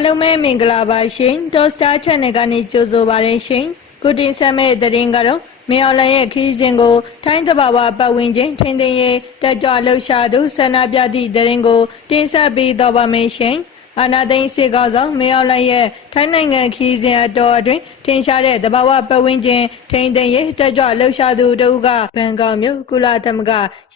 အားလုံးပဲမင်္ဂလာပါရှင်တောစတာ channel ကနေကြိုဆိုပါရရှင်ကိုတင်ဆက်မဲ့သတင်းကတော့မင်းအောင်လှိုင်ရဲ့ခီးစဉ်ကိုထိုင်းတဘာဝပတ်ဝန်းကျင်ထိန်းသိမ်းရေးတက်ကြွလှုပ်ရှားသူဆန္ဒပြသည့်သတင်းကိုတင်ဆက်ပေးတော့ပါမယ်ရှင်အာနာသိန်းစစ်ကောဆောင်မင်းအောင်လှိုင်ရဲ့ထိုင်းနိုင်ငံခီးစဉ်အတော်အတွင်းထင်ရှားတဲ့တဘာဝပတ်ဝန်းကျင်ထိန်းသိမ်းရေးတက်ကြွလှုပ်ရှားသူတို့ကဘန်ကောက်မြို့ကုလသမဂ္ဂ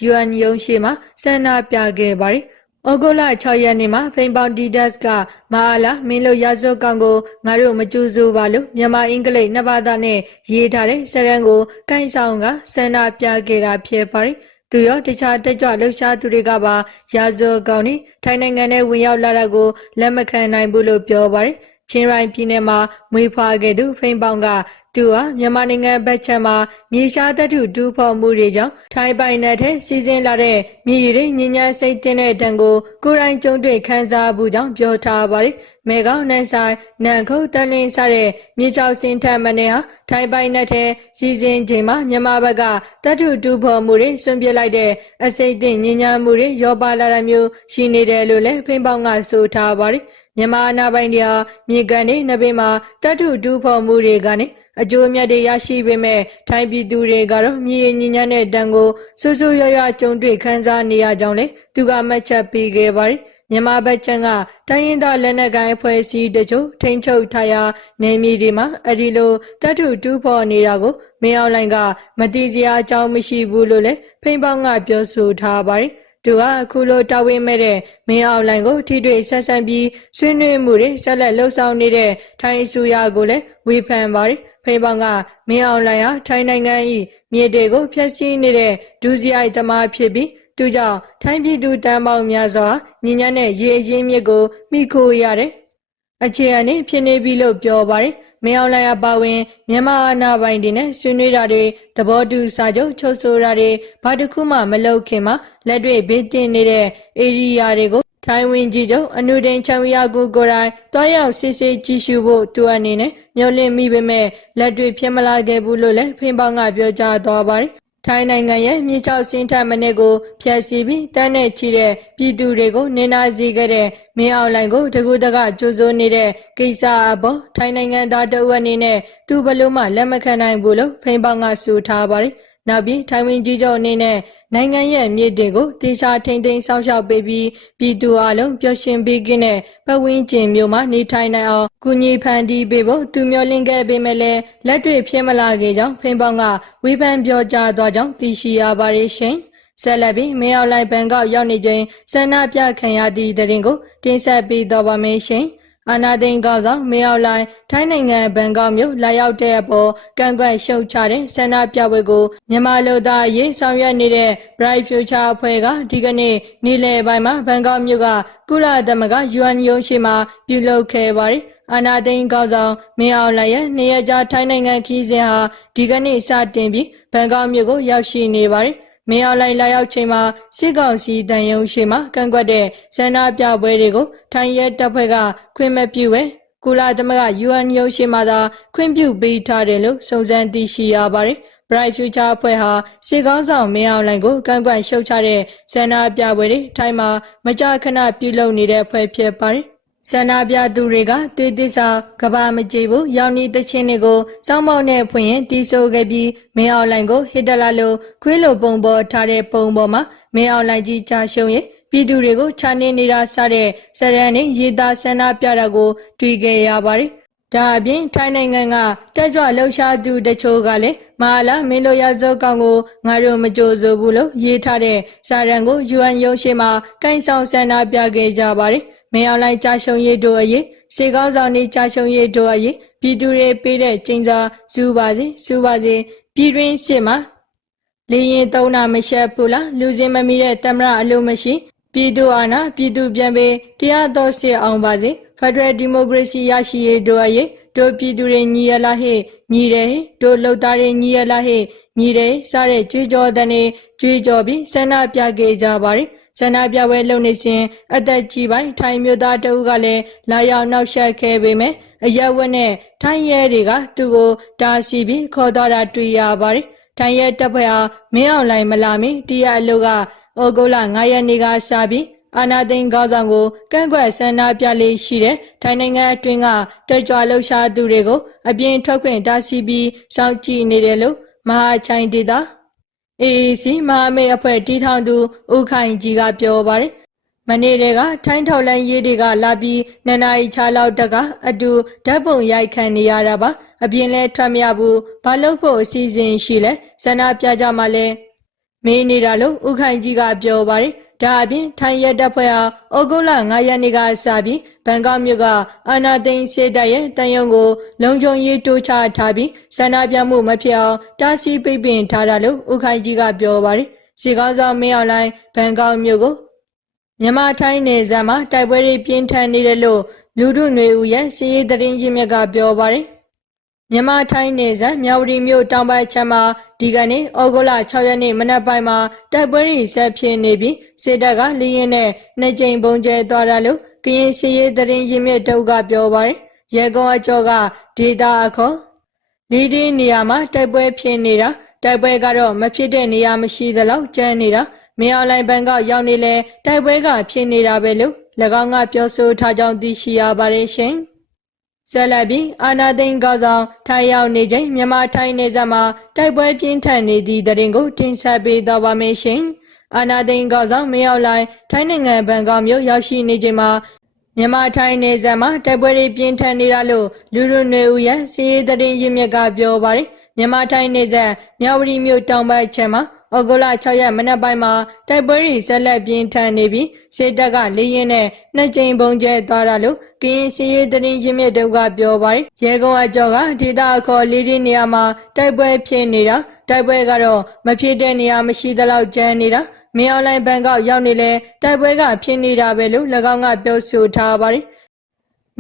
UN ရုံးရှိမှာဆန္ဒပြခဲ့ပါတယ်ဩဂုတ်လ6ရက်နေ့မှာဖိန်ပေါင်ဒီဒတ်ကမဟာလာမင်းလို့ရာဇဝတ်ကောင်ကိုငါတို့မကြိုးစိုးပါလို့မြန်မာအင်္ဂလိပ်နှစ်ဘာသာနဲ့ရေးထားတဲ့စာရန်ကိုကိုင်ဆောင်ကဆန္ဒပြခဲ့တာဖြစ်ပါတယ်သူရောတခြားတက်ကြွလှုပ်ရှားသူတွေကပါရာဇဝတ်ကောင်นี่ထိုင်းနိုင်ငံထဲဝင်ရောက်လာတာကိုလက်မခံနိုင်ဘူးလို့ပြောပါတယ်ချင်းရိုင်းပြည်နယ်မှာမွေးဖွားခဲ့သူဖိန်ပေါင်ကသူဟာမြန်မာနိုင်ငံဘက်ခြမ်းမှာမြေရှားသတ္တုတူးဖော်မှုတွေကြောင့်ထိုင်းပိုင်နယ်ထဲစီးဆင်းလာတဲ့မြေရီညဉ့်ညမ်းစိတ်တင်းတဲ့တံကိုကိုယ်တိုင်ကြုံတွေ့ခန်းစားမှုကြောင့်ပြောထားပါတယ်။မဲကောင်းနှန်းဆိုင်နန်ခုတ်တန်လင်းစတဲ့မြေချောက်စင်ထက်မနေဟာထိုင်းပိုင်နယ်ထဲစီးဆင်းချိန်မှာမြန်မာဘက်ကသတ္တုတူးဖော်မှုတွေဆွန့်ပစ်လိုက်တဲ့အစိတ်တင်းညဉ့်ညမ်းမှုတွေရောပါလာတာမျိုးရှိနေတယ်လို့လည်းဖိန်ပေါင်ကဆိုထားပါတယ်။မြန်မာအနာပိုင်တွေဟာမြေကန်တွေနှစ်ပင်မှာတတ်ထုတူးဖော်မှုတွေကနေအကျိုးအမြတ်တွေရရှိပေမဲ့ထိုင်းပြည်သူတွေကတော့မြေညဉ့်ညမ်းတဲ့တန်ကိုဆူဆူရွရွကြုံတွေ့ခန်းစားနေရကြောင်းလေသူကမှတ်ချက်ပေးခဲ့ပါတယ်မြန်မာဘက်ချန်ကတိုင်းရင်းသားလက်နက်ကိုင်အဖွဲ့အစည်းတချို့ထိန်းချုပ်ထားရာနေမြေတွေမှာအဒီလိုတတ်ထုတူးဖော်နေတာကိုမင်းအောင်လှိုင်ကမတိစရာအကြောင်းမရှိဘူးလို့လည်းဖိန်ပေါင်းကပြောဆိုထားပါတယ်သူကအခုလိုတာဝန်မဲ့တဲ့မင်းအောင်လှိုင်ကိုထိတွေ့ဆက်ဆံပြီးဆွေးနွေးမှုတွေဆက်လက်လှုပ်ဆောင်နေတဲ့ထိုင်းအစိုးရကိုလည်းဝေဖန်ပါတယ်ဖိန်ပေါင်ကမင်းအောင်လှိုင်ဟာထိုင်းနိုင်ငံ၏မြေတွေကိုဖျက်ဆီးနေတဲ့ဒုစရိုက်သမားဖြစ်ပြီးသူကြောင့်ထိုင်းပြည်သူတန်းပေါင်းများစွာညဉ့်ညမ်းတဲ့ရေအရင်းမြစ်ကိုမိခိုရတဲ့အခြေအနေဖြစ်နေပြီလို့ပြောပါတယ်မင်းအောင်လှိုင်အပါဝင်မြန်မာအာဏာပိုင်တွေနဲ့ဆွေးနွေးတာတွေသဘောတူစာချုပ်ချုပ်ဆိုတာတွေဘာတစ်ခုမှမလုပ်ခင်မှာလက်တွေ့ဘေးတင်နေတဲ့ဧရိယာတွေကိုထိုင်းဝင်ကြီးချုပ်အနုဒိန်ချန်ဝီယာကိုကိုယ်တိုင်တွားရောက်စစ်ဆေးကြည့်ရှုဖို့သူအနေနဲ့မျှော်လင့်မိပေမဲ့လက်တွေ့ဖြစ်မလာခဲ့ဘူးလို့လည်းဖိန်ပေါင်ကပြောကြားသွားပါတယ်ထိုင်းနိုင်ငံရဲ့မြေချောက်စင်းထက်မနစ်ကိုဖျက်ဆီးပြီးတန်းနဲ့ချီတဲ့ပြည်သူတွေကိုနင်နာစေခဲ့တဲ့မင်းအောင်လှိုင်ကိုတကူတကကြိုးစိုးနေတဲ့ကိစ္စအပေါ်ထိုင်းနိုင်ငံသားတအုပ်အနေနဲ့သူဘလို့မှလက်မခံနိုင်ဘူးလို့ဖိန်ပေါင်ကဆိုထားပါတယ်နောက်ပြီးထိုင်ဝင်ကြီးချုပ်အနေနဲ့နိုင်ငံရဲ့မြေတွေကိုတေချာထိန်သိမ်းဆောင်ရှောက်ပေးပြီးပြည်သူအလုံးပျော်ရွှင်ပေးကင်းတဲ့ပတ်ဝန်းကျင်မျိုးမှာနေထိုင်နိုင်အောင်ကူညီဖန်တီးပေးဖို့သူမျှော်လင့်ခဲ့ပေမဲ့လည်းလက်တွေ့ဖြစ်မလာခဲ့ကြောင်းဖိန်ပေါင်ကဝေဖန်ပြောကြားသွားကြောင်းသိရှိရပါတယ်ရှင်ဆက်လက်ပြီးမင်းအောင်လှိုင်ဘန်ကောက်ရောက်နေချိန်ဆန္ဒပြခံရသည့်တဲ့ရင်ကိုတင်ဆက်ပေးတော့ပါမယ်ရှင်အာနာသိန်းကောဆောင်မင်းအောင်လှိုင်ထိုင်းနိုင်ငံဘန်ကောက်မြို့လာရောက်တဲ့အပေါ်ကန့်ကွက်ရှုတ်ချတဲ့ဆန္ဒပြပွဲကိုမြန်မာလူသားရေးဆောင်ရွက်နေတဲ့ Bright Future အဖွဲ့ကဒီကနေ့နေ့လယ်ပိုင်းမှာဘန်ကောက်မြို့ကကုလသမဂ္ဂ UN ရုံးရှိမှာပြုလုပ်ခဲ့ပါတယ်အာနာသိန်းကောဆောင်မင်းအောင်လှိုင်ရဲ့နေရကြထိုင်းနိုင်ငံခီးစဉ်ဟာဒီကနေ့စတင်ပြီးဘန်ကောက်မြို့ကိုရောက်ရှိနေပါတယ်မင်းအောင်လှိုင်လာရောက်ချိန်မှာစစ်ကောင်စီတန်ယုံရှိမှာကန့်ကွက်တဲ့ဆန္ဒပြပွဲတွေကိုထိုင်းရဲတပ်ဖွဲ့ကခွင့်မပြုဘဲကုလသမဂ္ဂ UN ရုံးရှိမှာသာခွင့်ပြုပေးထားတယ်လို့စုံစမ်းသိရှိရပါတယ်။ Bright Future အဖွဲ့ဟာစစ်ကောင်ဆောင်မင်းအောင်လှိုင်ကိုကန့်ကွက်ရှုတ်ချတဲ့ဆန္ဒပြပွဲတွေထိုင်းမှာမကြာခဏပြုလုပ်နေတဲ့အဖွဲ့ဖြစ်ပါတယ်ဆန္ဒပြသူတွေကတေးသစ္စာကဘာမကြည့်ဘူးရောင်နီတချင်းတွေကိုစောင်းမောက်နဲ့ဖွင့်ရင်တီးဆိုခဲ့ပြီးမင်းအောင်လှိုင်ကိုဟစ်တလာလိုခွေးလိုပုံပေါ်ထားတဲ့ပုံပေါ်မှာမင်းအောင်လှိုင်ကြီးချရှုံးရင်ပြည်သူတွေကိုခြာနေနေတာစတဲ့စရန်နဲ့ရေးသားဆန္ဒပြတာကိုတွေ့ခဲ့ရပါတယ်ဒါအပြင်ထိုင်းနိုင်ငံကတက်ကြွလှုပ်ရှားသူတချို့ကလည်းမဟာလာမင်းလိုရာဇောကောင်ကိုငါတို့မကြိုးစိုးဘူးလို့ရေးထားတဲ့စာရန်ကို UN ရုံးရှိမှာကိုင်ဆောင်ဆန္ဒပြခဲ့ကြပါတယ်မင်းအောင်လှိုင်ကြာရှုံးရေးတို့အရေးစေကောင်းဆောင်နေကြာရှုံးရေးတို့အရေးပြည်သူတွေပေးတဲ့ကျင်းစာစူပါစေပြည်တွင်းစစ်မှာလေရင်သုံးတာမရှက်ဘူးလားလူစင်မမီတဲ့တမရအလိုမရှိပြည်သူအာဏာပြည်သူပြန်ပေးတရားတော်စစ်အောင်ပါစေဖက်ဒရယ်ဒီမိုကရေစီရရှိရေးတို့အရေးတို့ပြည်သူတွေညီရလားဟဲ့ညီတယ်တို့လှုပ်သားတွေညီရလားဟဲ့ညီတယ်စားတဲ့ကြွေးကြော်တဲ့ကြွေးကြော်ပြီးဆန္ဒပြခဲ့ကြပါတယ်ဆန္ဒပြပွဲလုပ်နေစဉ်အသက်ကြီးပိုင်းထိုင်းမျိုးသားတအုပ်ကလည်းလာရောက်နောက်ဆက်ခဲ့ပေမဲ့အရက်ဝက်နဲ့ထိုင်းရဲတွေကသူ့ကိုတားဆီးပြီးခေါ်သွားတာတွေ့ရပါတယ်ထိုင်းရဲတပ်ဖွဲ့ဟာမင်းအောင်လှိုင်မလာမီတရားအလို့ကဩဂုတ်လ9ရက်နေ့ကစပြီး အာနာသိန်းခေါင်းဆောင်ကိုကန့်ကွက်ဆန္ဒပြလေးရှိတဲ့ထိုင်းနိုင်ငံအတွင်းကတက်ကြွလှုပ်ရှားသူတွေကိုအပြင်ထွက်ခွင့်တားဆီးပြီးစောင့်ကြည့်နေတယ်လို့မဟာချိုင်ဒေသAAC မဟာမိတ်အဖွဲ့တီထောင်သူဦးခိုင်ကြီးကပြောပါတယ်မနေ့တည်းကထိုင်းထောက်လန်းရေးတွေကလာပြီးနှစ်နာရီချလောက်တကအတူဓာတ်ပုံရိုက်ခံနေရတာပါအပြင်လဲထွက်မရဘူးဘာလို့ဖို့အစီအစဉ်ရှိလဲဆန္ဒပြကြမှာလဲမေးနေတာလို့ဦးခိုင်ကြီးကပြောပါတယ်ဒါအပြင်ထိုင်းရဲတပ်ဖွဲ့ဟာဩဂုတ်လ9ရက်နေ့ကစပြီးဘန်ကောက်မြို့ကအာနာသိန်းစစ်တပ်ရဲ့တန်ယုံကိုလုံခြုံရေးတိုးချထားပြီးဆန္ဒပြမှုမဖြစ်အောင်တားဆီးပိတ်ပင်ထားတာလို့ဦးခိုင်ကြီးကပြောပါတယ်စီကောင်းဆောင်မင်းအောင်လှိုင်ဘန်ကောက်မြို့ကိုမြန်မာထိုင်းနယ်စပ်မှာတိုက်ပွဲတွေပြင်းထန်နေတယ်လို့လူထုຫນွေဦးရဲ့စီးရေးသတင်းရင်းမြစ်ကပြောပါတယ်မြန်မာထိုင်းနယ်စပ်မြဝတီမြို့တောင်ပိုင်းချမ်းမှာဒီကနေ့ဩဂုတ်လ6ရက်နေ့မနက်ပိုင်းမှာတိုက်ပွဲတွေဆက်ဖြစ်နေပြီးစစ်တပ်ကလေရင်နဲ့နှစ်ကြိမ်ပုံကျဲသွားတာလို့ကရင်စီးရေးသတင်းရင်းမြစ်တုပ်ကပြောပါတယ်ရဲကောအကျော်ကဒေတာအခေါ်လီဒီနေရာမှာတိုက်ပွဲဖြစ်နေတာတိုက်ပွဲကတော့မဖြစ်တဲ့နေရာမရှိသလောက်ကျန်းနေတာမင်းအောင်လှိုင်ဘန်ကောက်ရောက်နေလဲတိုက်ပွဲကဖြစ်နေတာပဲလို့၎င်းကပြောဆိုထားကြောင်းသိရှိရပါတယ်ရှင်ဆက်လက်ပြီးအာနာသိန်းကောဆောင်ထိုင်ရောက်နေချိန်မြန်မာထိုင်းနယ်စပ်မှာတိုက်ပွဲပြင်းထန်နေသည့်သတင်းကိုတင်ဆက်ပေးသွားပါမယ်ရှင်အာနာသိန်းကောဆောင်မင်းအောင်လှိုင်ထိုင်းနိုင်ငံဘန်ကောက်မြို့ရောက်ရှိနေချိန်မှာမြန်မာထိုင်းနယ်စပ်မှာတိုက်ပွဲတွေပြင်းထန်နေတာလို့လူထုຫນွေဦးရဲ့စီးရေးသတင်းရင်းမြစ်ကပြောပါတယ်မြန်မာထိုင်းနယ်စပ်မြဝတီမြို့တောင်ပိုင်းချမ်းမှာဩဂုတ်လ6ရက်မနက်ပိုင်းမှာတိုက်ပွဲတွေဆက်လက်ပြင်းထန်နေပြီးစစ်တပ်ကလေရင်နဲ့နှစ်ကြိမ်ပုံကျဲသွားတာလို့ကရင်စီးရေးသတင်းရင်းမြစ်တို့ကပြောပါတယ်ရဲကုန်းအကျော်ကဒေသအခေါ်လေးဒီနေရာမှာတိုက်ပွဲဖြစ်နေတာတိုက်ပွဲကတော့မဖြစ်တဲ့နေရာမရှိသလောက်ကျန်းနေတာမင်းအောင်လှိုင်ဘန်ကောက်ရောက်နေလဲတိုက်ပွဲကဖြစ်နေတာပဲလို့၎င်းကပြောဆိုထားပါတယ်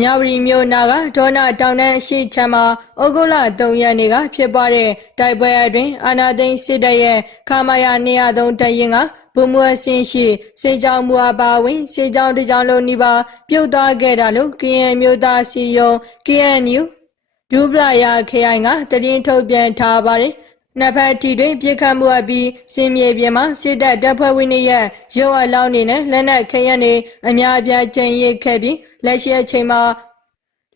မြဝတီမြို့နာကဒေါနာတောင်တန်းရှိချမ်းမှာဩဂုတ်လ3ရက်နေ့ကဖြစ်ပွားတဲ့တိုက်ပွဲအတွင်းအာနာသိန်းစစ်တပ်ရဲ့ခမာယာ203တရင်ကဘုံမွအစင်းရှိစေကြောင်းမူအပါဝင်စေကြောင်းတကြောင်လုံးနီးပါပြုတ်သွားခဲ့တာလို့ KN မျိုးသားစီယုံ KNU ဒူပလာယာခရိုင်ကတရင်ထုတ်ပြန်ထားပါတယ်နှစ်ဖက်တီတွင်ပြစ်ခတ်မှုအပြီးစင်မြေပြင်မှာစစ်တပ်တပ်ဖွဲ့ဝင်တွေရဲ့ရုပ်အလောင်းတွေနဲ့လက်နက်ခဲယမ်းတွေအများအပြားကျန်ရစ်ခဲ့ပြီးလက်ရှိအချိန်မှာ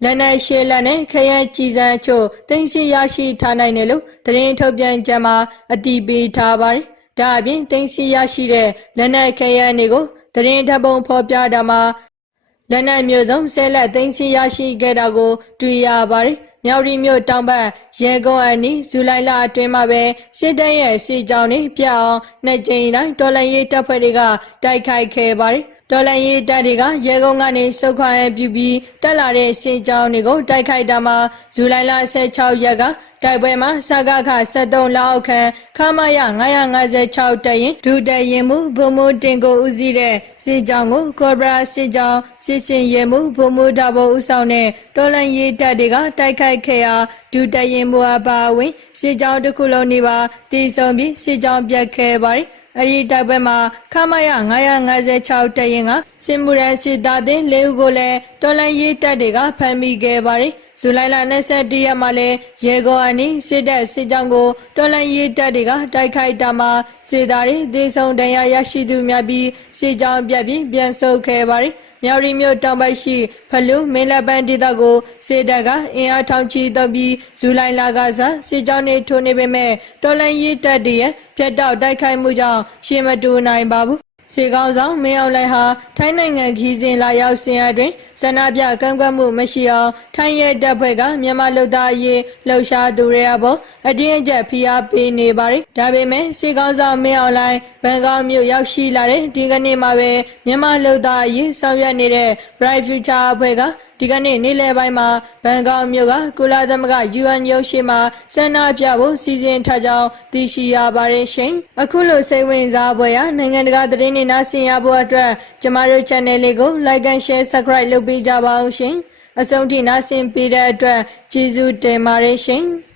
လက်နက်ရှေ့လက်နဲ့ခဲယမ်းကြီးစံအချို့တင်စီရရှိထားနိုင်တယ်လို့သတင်းထုတ်ပြန်ချက်မှာအတည်ပြုထားပါတယ်။ဒါအပြင်တင်စီရရှိတဲ့လက်နက်ခဲယမ်းတွေကိုသတင်းထပ်ပုံဖော်ပြတာမှာလက်နက်မျိုးစုံ10လက်တင်စီရရှိခဲ့တာကိုတွေ့ရပါတယ်။မြောက်ရီမြို့တောင်ဘက်ရဲကုန်းအနီးဇူလိုင်လအတွင်းမှာပဲစစ်တပ်ရဲ့စစ်ကြောင်းတွေပြအောင်နှစ်ကြိမ်တိုင်းတော်လှန်ရေးတပ်ဖွဲ့တွေကတိုက်ခိုက်ခဲ့ပါတယ်တော်လှန်ရေးတပ်တွေကရဲကုန်းကနေစုခွာရပြုပြီးတက်လာတဲ့စစ်ကြောင်းတွေကိုတိုက်ခိုက်တာမှာဇူလိုင်လ16ရက်ကတိုက်ပွဲမှာစကခ73လောက်အခန့်ခမာယ956တရင်ဒုတရင်မှုဘုံမိုးတင်ကိုဦးစီးတဲ့စစ်ကြောင်းကိုကော်ဘရာစစ်ကြောင်းစစ်စင်ရဲမှုဘုံမိုးဒါဘောဦးဆောင်တဲ့တော်လှန်ရေးတပ်တွေကတိုက်ခိုက်ခဲ့ရာဒုတရင်မှုအပါအဝင်စစ်ကြောင်းတစ်ခုလုံးနေပါတည်ဆုံပြီးစစ်ကြောင်းပြတ်ခဲ့ပါတယ်အရီတိုက်ပွဲမှာခမာယ956တရင်ကစင်မူရန်စစ်သားတင်၄ဦးကိုလည်းတော်လှန်ရေးတပ်တွေကဖမ်းမိခဲ့ပါတယ်ဇူလိုင်လ21ရက်မှာလည်းရေကောအနီးစစ်တပ်စစ်ကြောင်းကိုတော်လှန်ရေးတပ်တွေကတိုက်ခိုက်တာမှာစစ်သားတွေသေဆုံးဒဏ်ရာရရှိသူများပြီးစစ်ကြောင်းပြတ်ပြီးပြန်ဆုတ်ခဲ့ပါတယ်မြောက်ရီမြို့တောင်ပိုင်းရှိဖလူးမင်းလက်ပန်းဒေသကိုစစ်တပ်ကအင်အားထောင်ချီတော့ပြီးဇူလိုင်လကစားစစ်ကြောင်းတွေထိုးနေပေမဲ့တော်လှန်ရေးတပ်တွေရဲ့ဖျက်တောက်တိုက်ခိုက်မှုကြောင့်ရှေ့မတိုးနိုင်ပါဘူးစေကောင်းဆောင်မင်းအောင်လှိုင်ဟာထိုင်းနိုင်ငံခီးစဉ်လာရောက်စဉ်အတွင်းဆန္ဒပြကန့်ကွက်မှုမရှိအောင်ထိုင်းရဲတပ်ဖွဲ့ကမြန်မာလူသားရေးလှုပ်ရှားသူတွေအပေါ်အတင်းအကျပ်ဖိအားပေးနေပါတယ်။ဒါပေမဲ့စေကောင်းဆောင်မင်းအောင်လှိုင်ဘန်ကောက်မြို့ရောက်ရှိလာတဲ့ဒီကနေ့မှာပဲမြန်မာလူသားရေးဆောင်ရွက်နေတဲ့ Bright Future အဖွဲ့ကဒီကနေ့နေ့လယ်ပိုင်းမှာဘန်ကောက်မြို့ကကုလသမဂ္ဂ UN ရုံးရှိမှာဆန္ဒပြဖို့စီစဉ်ထားကြောင်းသိရှိရပါတယ်ရှင်။အခုလိုစိတ်ဝင်စားဖွယ်ရာနိုင်ငံတကာသတင်းတွေနားဆင်ရဖို့အတွက်ကျမတို့ channel လေးကို like and share subscribe လုပ်ပေးကြပါဦးရှင်။အဆုံးထိနားဆင်ပေးတဲ့အတွက်ကျေးဇူးတင်ပါတယ်ရှင်။